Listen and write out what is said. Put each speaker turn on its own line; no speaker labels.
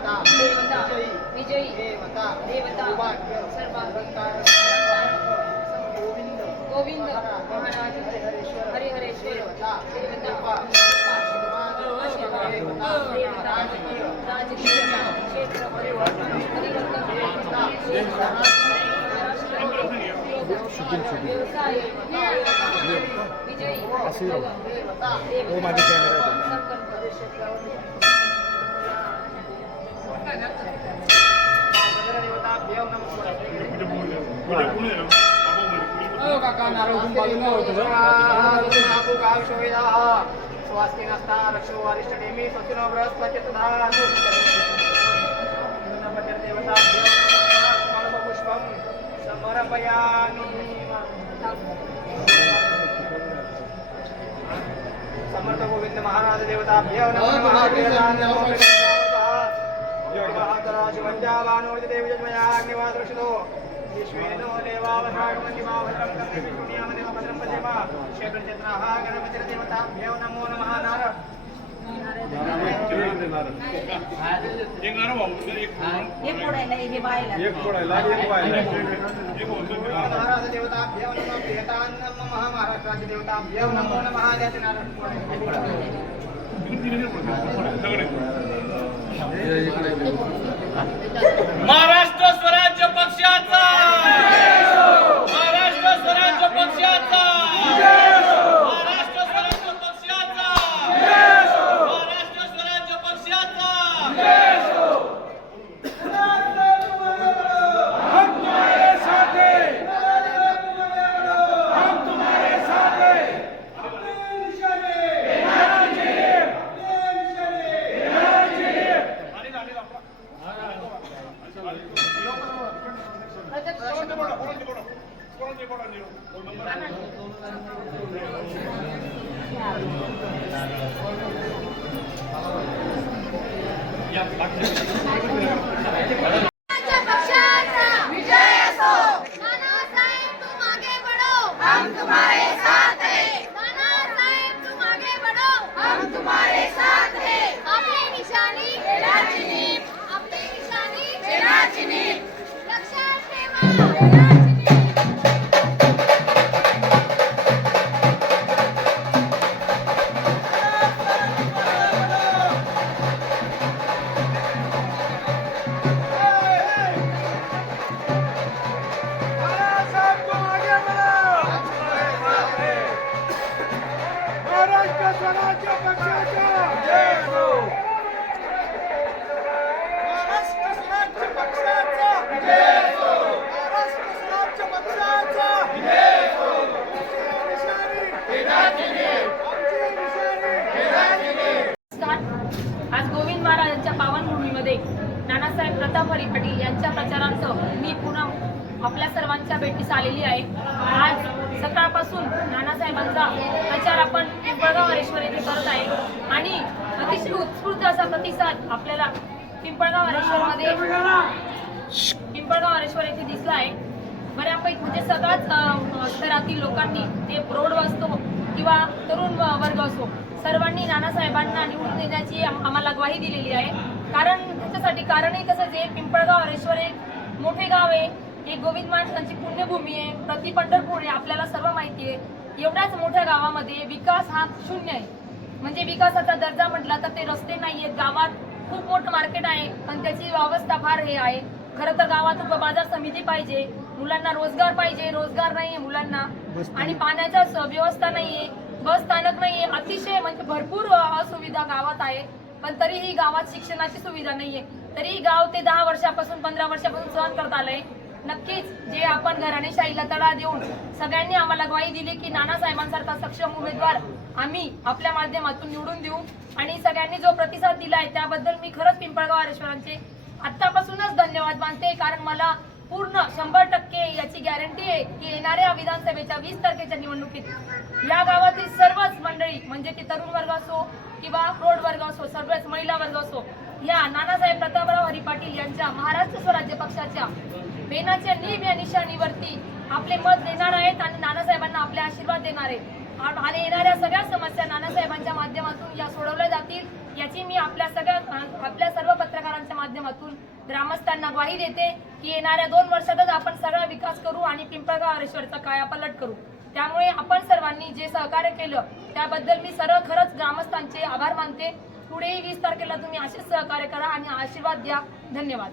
प्रतिपंढरपुर
प्रतिपंढरपुर
देवता
देवता
विजयी
विजयी
देवता
देवता
सौभाग्य
सर्वांग
अलंकार गोविंद
गोविंद
महाराज
महाराज
हरिहरेश्वर
हरिहरेश्वर
देवता
देवता
देवता
आशीर्वाद
देवता
देवता
राजकीय
राजकीय क्षेत्र परिवर्तन व्यवसाय विजयी
देवता
हो
स्वस्ति नस्ता रक्षो वरिष्ठनेमि स्वस्तिनो बृहस्पति तथा देवताभ्यो नमः. पुष्पं समर्पयामि समर्थ गोविंद महाराज देवताभ्यो नमः शिवञ्जावानो देवी यजमयाग्निवादृषितो विश्वेनो देवावधागमन्ति मा भद्रं कर्णे गणपतिर्देवताभ्यो नमो नमः नार महाराज देवताभ्यो नमः प्रियतान्नं नमः महाराष्ट्राचे देवताभ्यो नमो नमः नारायण
Ya, bak. नानासाहेब
हरी पाटील यांच्या प्रचारार्थ मी पुन्हा आपल्या सर्वांच्या भेटीस आलेली आहे. आज सकाळपासून नानासाहेबांचा प्रचार आपण पिंपळगाव हरेश्वर येथे करत आहे. आणि अतिशय उत्स्फूर्त असा प्रतिसाद आपल्याला पिंपळगाव हरेश्वरमध्ये पिंपळगाव हरेश्वर येथे दिसला आहे. बऱ्यापैकी म्हणजे सगळ्याच स्तरातील लोकांनी ते प्रौढ असतो किंवा तरुण व- वर्ग असो सर्वांनी नानासाहेबांना निवडून देण्याची आम्हाला ग्वाही दिलेली आहे. कारण त्याच्यासाठी कारणही कसं जे पिंपळगाव हरेश्वर एक मोठे गाव आहे हे गोविंद महाराजांची पुण्यभूमी आहे प्रति पंढरपूर आहे आपल्याला सर्व माहिती आहे. एवढ्याच मोठ्या गावामध्ये विकास हा शून्य आहे. म्हणजे विकासाचा दर्जा म्हटला तर ते रस्ते नाही आहेत गावात खूप मोठं मार्केट आहे पण त्याची अवस्था फार हे आहे. खरं तर गावात उप बाजार समिती पाहिजे मुलांना रोजगार पाहिजे रोजगार नाहीये मुलांना. आणि पाण्याच्या स- व्यवस्था नाहीये बस स्थानक नाहीये अतिशय म्हणजे भरपूर असुविधा गावात आहे. पण तरीही गावात शिक्षणाची सुविधा नाहीये. तरीही गाव ते दहा वर्षापासून पंधरा वर्षापासून सहन करत आलंय. नक्कीच जे आपण घराणेशाहीला तडा देऊन सगळ्यांनी आम्हाला ग्वाही दिली की नानासाहेबांसारखा सक्षम उमेदवार आम्ही आपल्या माध्यमातून निवडून देऊ. आणि सगळ्यांनी जो प्रतिसाद दिलाय त्याबद्दल मी खरंच पिंपळगाव आरेश्वरांचे आतापासूनच धन्यवाद मानते कारण मला पूर्ण शंभर टक्के याची गॅरंटी आहे की येणाऱ्या विधानसभेच्या वीस तारखेच्या निवडणुकीत या गावातील सर्वच मंडळी म्हणजे की तरुण वर्ग असो किंवा प्रौढ वर्ग असो सर्वच महिला वर्ग असो या नानासाहेब प्रतापराव हरी पाटील यांच्या महाराष्ट्र स्वराज्य पक्षाच्या बेनाच्या नीम या निशाणीवरती आपले मत देणार आहेत आणि नानासाहेबांना आपले आशीर्वाद देणार आहेत. आणि येणाऱ्या सगळ्या समस्या नानासाहेबांच्या माध्यमातून या सोडवल्या जातील याची मी आपल्या सगळ्या आपल्या सर्व माध्यमातून ग्रामस्थांना ग्वाही देते की येणाऱ्या दोन वर्षातच आपण सगळा विकास करू आणि पिंपळगाव हरेश्वरचा कायापालट करू. त्यामुळे आपण सर्वांनी जे सहकार्य केलं त्याबद्दल मी सरळ खरंच ग्रामस्थांचे आभार मानते. पुढेही वीस तारखेला तुम्ही असेच सहकार्य करा आणि आशीर्वाद द्या. धन्यवाद.